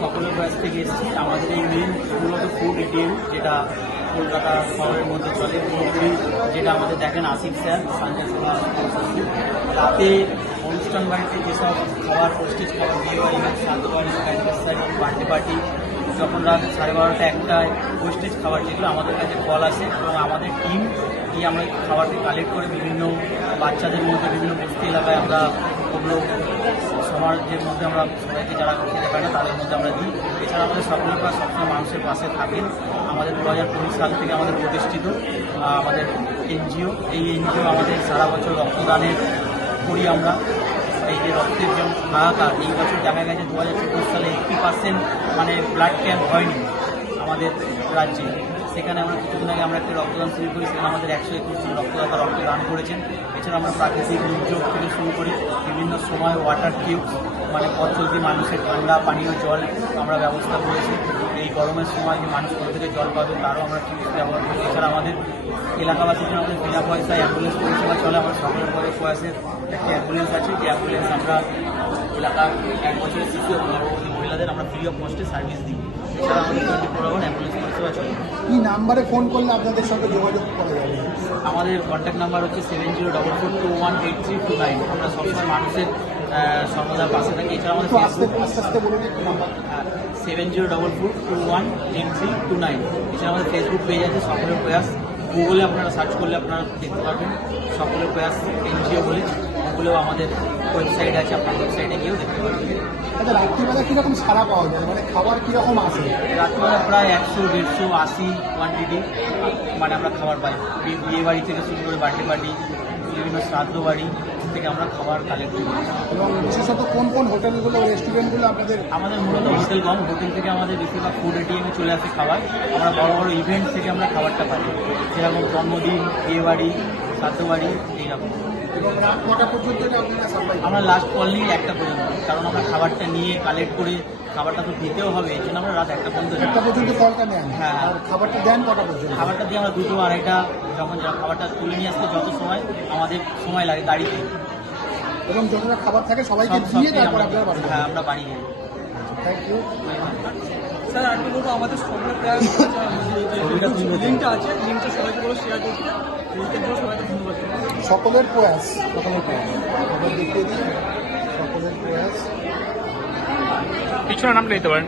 সকলের কাছ থেকে এসেছি। আমাদের এই মেন মূলত ফুড এটিএম, যেটা কলকাতা শহরের মধ্যে চলে পুরোপুরি, যেটা আমাদের দেখেন আসিফ স্যার সঞ্জয় সোলা রাতে অনুষ্ঠান বাড়িতে যেসব খাবার পোস্টেজ খাবার বিয়ে বাড়ি, শ্রাদ্ধ বাড়ি, অ্যানিভার্সারি, বার্থডে পার্টি, যখন রাত 12:30 1টায় পোস্টেজ খাবার, যেগুলো আমাদের কাছে কল আসে এবং আমাদের টিম গিয়ে আমরা খাবারকে কালেক্ট করে বিভিন্ন বাচ্চাদের মধ্যে বিভিন্ন বস্তি এলাকায় আমরা ওগুলো সমাজের মধ্যে আমরা সবাইকে যারা খেতে পারে না তাদের মধ্যে আমরা দিই। এছাড়া আমাদের সকলেরা সবসময় মানুষের পাশে থাকেন। আমাদের 2020 সাল থেকে আমাদের প্রতিষ্ঠিত আমাদের এনজিও, এই এনজিও আমাদের সারা বছর রক্তদানের করি আমরা। এই যে রক্তের যেমন হাহাকার, এই বছর দেখা গেছে 2024 সালে 80% মানে ব্লাড ক্যাম্প হয়নি আমাদের রাজ্যে। সেখানে আমরা কিছুদিন আগে আমরা একটা রক্তদান শুরু করি, সেখানে আমাদের 121 জন রক্তদাতা রক্তদান করেছেন। এছাড়া আমরা প্রাকৃতিক দুর্যোগ থেকে শুরু করি বিভিন্ন সময় ওয়াটার টিউবস, মানে পথ চলতি মানুষের ঠান্ডা পানীয় জল আমরা ব্যবস্থা করেছি। এই গরমের সময় যে মানুষ কোথা থেকে জল পাবে তারও আমরা টিউবস ব্যবহার করি। এছাড়া আমাদের এলাকাবাসীর জন্য আমাদের বিনা পয়সায় অ্যাম্বুলেন্স পরিষেবা চলে। আমার সকলের পরে প্রয়াসের একটি অ্যাম্বুলেন্স আছে, যে অ্যাম্বুলেন্স আমরা এলাকার 1 বছরের শিশু এবং গর্ভবতী মহিলাদের আমরা ফ্রি অফ কস্টে সার্ভিস দিই। এছাড়া আমাদের 24 অ্যাম্বুলেন্স পরিষেবা চলে। কি নাম্বারে ফোন করলে আপনাদের সঙ্গে যোগাযোগ করা যাবে? আমাদের কন্ট্যাক্ট নাম্বার হচ্ছে 7044218329। আমরা সবসময় মানুষের সর্বদা পাশে থাকি। এছাড়া আমাদের আস্তে আস্তে বলুন একটু নাম্বার। 7044218329। এছাড়া আমাদের ফেসবুক পেজ আছে সকলের প্রয়াস। গুগলে আপনারা সার্চ করলে আপনারা দেখতে পারবেন সকলের প্রয়াস এনজিও বলে। গুগলেও আমাদের ওয়েবসাইট আছে, আপনার ওয়েবসাইটে গিয়েও দেখতে পারবেন। আচ্ছা, রাত্রিবেলা কীরকম সারা পাওয়া যায়, মানে খাবার কীরকম আসে? রাত্রিবেলা প্রায় 100-150-80 কোয়ান্টিটি মানে আমরা খাবার পাই। বিয়ে বাড়ি থেকে শুরু করে বার্থডে পার্টি, বিভিন্ন শ্রাদ্ধ বাড়ি থেকে আমরা খাবার কালেক্ট করি। এবং বিশেষত কোন কোন হোটেলগুলো রেস্টুরেন্টগুলো আপনাদের? আমাদের মূলত হোটেল কম, হোটেল থেকে আমাদের বেশিরভাগ ফুড এটিএমে চলে আসে খাবার। আমরা বড় বড় ইভেন্ট থেকে আমরা খাবারটা পাই, যেরকম জন্মদিন, বিয়ে বাড়ি, শ্রাদ্ধ বাড়ি, এইরকম। এবং রাত কটা পর্যন্ত এটা আপনারা সাপ্লাই? আমরা লাস্ট কল নিই 1টা পর্যন্ত, কারণ আমরা খাবারটা নিয়ে কালেক্ট করে খাবারটা তো দিতেও হবে, এই জন্য আমরা রাত 1টা পর্যন্ত। 1টা পর্যন্ত কলটা নেন? হ্যাঁ। আর খাবারটা দেন কটা পর্যন্ত? খাবারটা দিয়ে আমরা 2-2:30 যখন খাবারটা তুলে নিয়ে আসতে যত সময় আমাদের সময় লাগে গাড়িতে, এবং যতটা খাবার থাকে সবাইকে দিয়ে তারপর আপনারা বাড়ি যান? হ্যাঁ, আমরা বাড়ি যাই। Thank you sir. আর কি বলবো, আমাদের সকলের প্রায় লিঙ্কটা আছে, লিঙ্কটা সবাইকে বলে শেয়ার করতে। লিঙ্কের জন্য সবাইকে ধন্যবাদ। সকলের প্রয়াস, সকলের প্রয়াস আমরা দেখিয়ে দিই। সকলের প্রয়াস পিছনে নামটা নিতে পারেন।